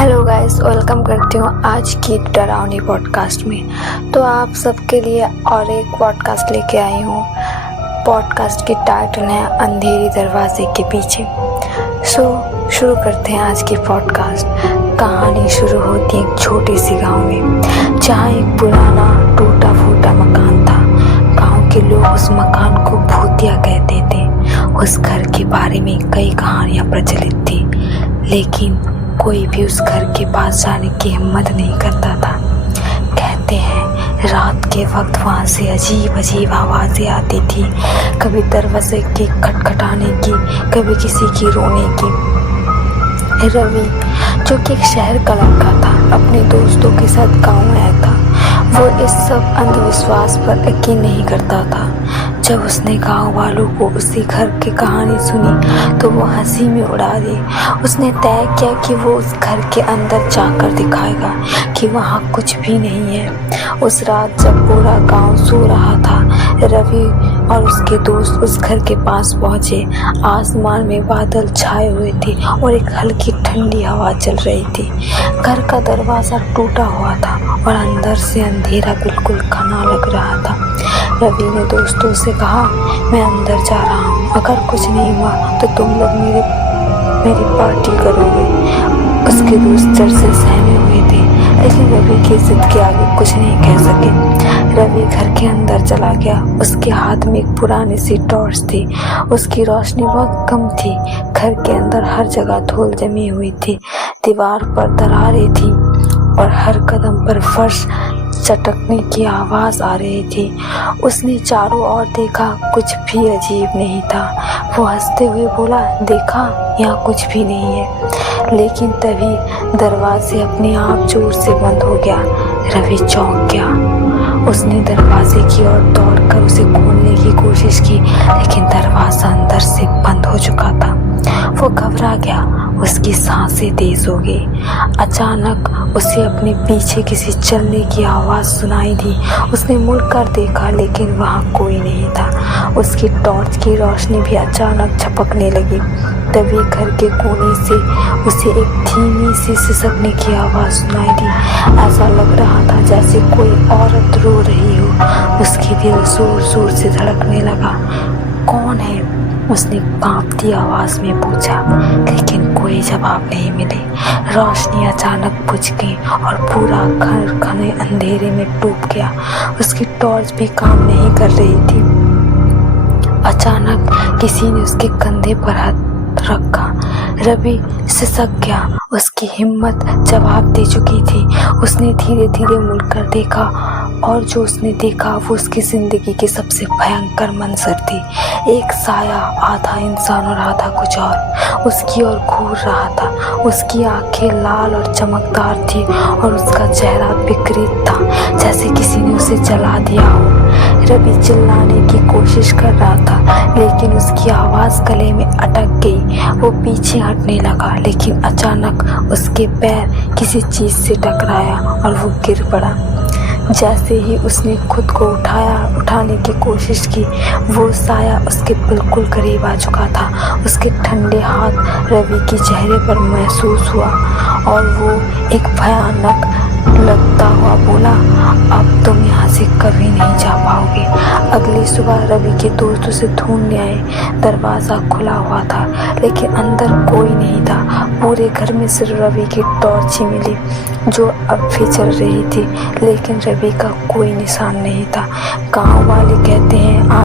Hello guys, welcome करती हूँ आज की डरावनी पॉडकास्ट में। तो आप सबके लिए और एक पॉडकास्ट लेके आई हूँ। पॉडकास्ट की टाइटल है अंधेरी दरवाजे के पीछे। शुरू करते हैं आज की पॉडकास्ट। कहानी शुरू होती है एक छोटी सी गांव में, जहाँ एक पुराना टूटा फूटा मकान था। गांव के लोग उस मकान को भूतिया कहते थे। उस घर के बारे में कई कहानियां प्रचलित थी, लेकिन कोई भी उस घर के पास जाने की हिम्मत नहीं करता था। कहते हैं रात के वक्त वहाँ से अजीब अजीब आवाज़ें आती थी, कभी दरवाजे के खटखटाने की, कभी किसी की रोने की। रवि, जो कि एक शहर का लड़का था, अपने दोस्तों के साथ गाँव आया था। वो इस सब अंधविश्वास पर यकीन नहीं करता था। जब उसने गांव वालों को उसी घर की कहानी सुनी तो वो हंसी में उड़ा दी। उसने तय किया कि वो उस घर के अंदर जाकर दिखाएगा कि वहाँ कुछ भी नहीं है। उस रात जब पूरा गांव सो रहा था, रवि और उसके दोस्त उस घर के पास पहुंचे। आसमान में बादल छाए हुए थे और एक हल्की ठंडी हवा चल रही थी। घर का दरवाज़ा टूटा हुआ था और अंदर से अंधेरा बिल्कुल घना लग रहा था। रवि ने दोस्तों से कहा, मैं अंदर जा रहा हूँ, अगर कुछ नहीं हुआ तो तुम लोग मेरी पार्टी करोगे। उसके दोस्त डर से सहमे हुए थे, लेकिन रवि की जिद के आगे कुछ नहीं कह सके। रवि घर के अंदर चला गया। उसके हाथ में एक पुरानी सी टॉर्च थी। उसकी रोशनी बहुत कम थी। घर के अंदर हर जगह धूल जमी हुई थी, दीवार पर दरारें थी और हर कदम पर फर्श चटकने की आवाज़ आ रही थी। उसने चारों ओर देखा, कुछ भी अजीब नहीं था। वो हंसते हुए बोला, देखा, यहाँ कुछ भी नहीं है। लेकिन तभी दरवाजे अपने आप जोर से बंद हो गया। रवि चौंक गया। उसने दरवाजे की ओर दौड़कर उसे खोलने की कोशिश की, लेकिन दरवाज़ा अंदर से बंद हो चुका था। वो घबरा गया। उसकी सांसें तेज हो गई। अचानक उसे अपने पीछे किसी चलने की आवाज़ सुनाई दी। उसने मुड़कर देखा, लेकिन वहाँ कोई नहीं था। उसकी टॉर्च की रोशनी भी अचानक झपकने लगी। तभी घर के कोने से उसे एक धीमी सी सिसकने की आवाज़ सुनाई दी। ऐसा लग रहा था जैसे कोई औरत रो रही हो। उसकी दिल जोर जोर से धड़कने लगा। कौन है? उसने कांपती आवाज़ में पूछा, लेकिन कोई जवाब नहीं मिले। रोशनी अचानक बुझ गई और पूरा घर घने अंधेरे में डूब गया। उसकी टॉर्च भी काम नहीं कर रही थी। अचानक किसी ने उसके कंधे पर हाथ रखा। रवि सिसक गया। उसकी हिम्मत जवाब दे चुकी थी। उसने धीरे धीरे मुड़कर देखा और जो उसने देखा वो उसकी ज़िंदगी की सबसे भयंकर मंजर थी। एक साया, आधा इंसान और आधा कुछ और, उसकी ओर घूर रहा था। उसकी आंखें लाल और चमकदार थी और उसका चेहरा विकृत था, जैसे किसी ने उसे जला दिया हो। रवि चिल्लाने की कोशिश कर रहा था, लेकिन उसकी आवाज़ गले में अटक गई। वो पीछे हटने लगा, लेकिन अचानक उसके पैर किसी चीज़ से टकराया और वो गिर पड़ा। जैसे ही उसने खुद को उठाने की कोशिश की, वो साया उसके बिल्कुल करीब आ चुका था। उसके ठंडे हाथ रवि के चेहरे पर महसूस हुआ और वो एक भयानक लगता हुआ बोला, अब तुम यहाँ से कभी नहीं जा पाओगे। अगली सुबह रवि के दोस्त उसे ढूंढने आए। दरवाज़ा खुला हुआ था, लेकिन अंदर कोई नहीं था। पूरे घर में सिर्फ रवि की टॉर्च ही मिली, जो अब भी चल रही थी, लेकिन रवि का कोई निशान नहीं था। गांव वाले कहते हैं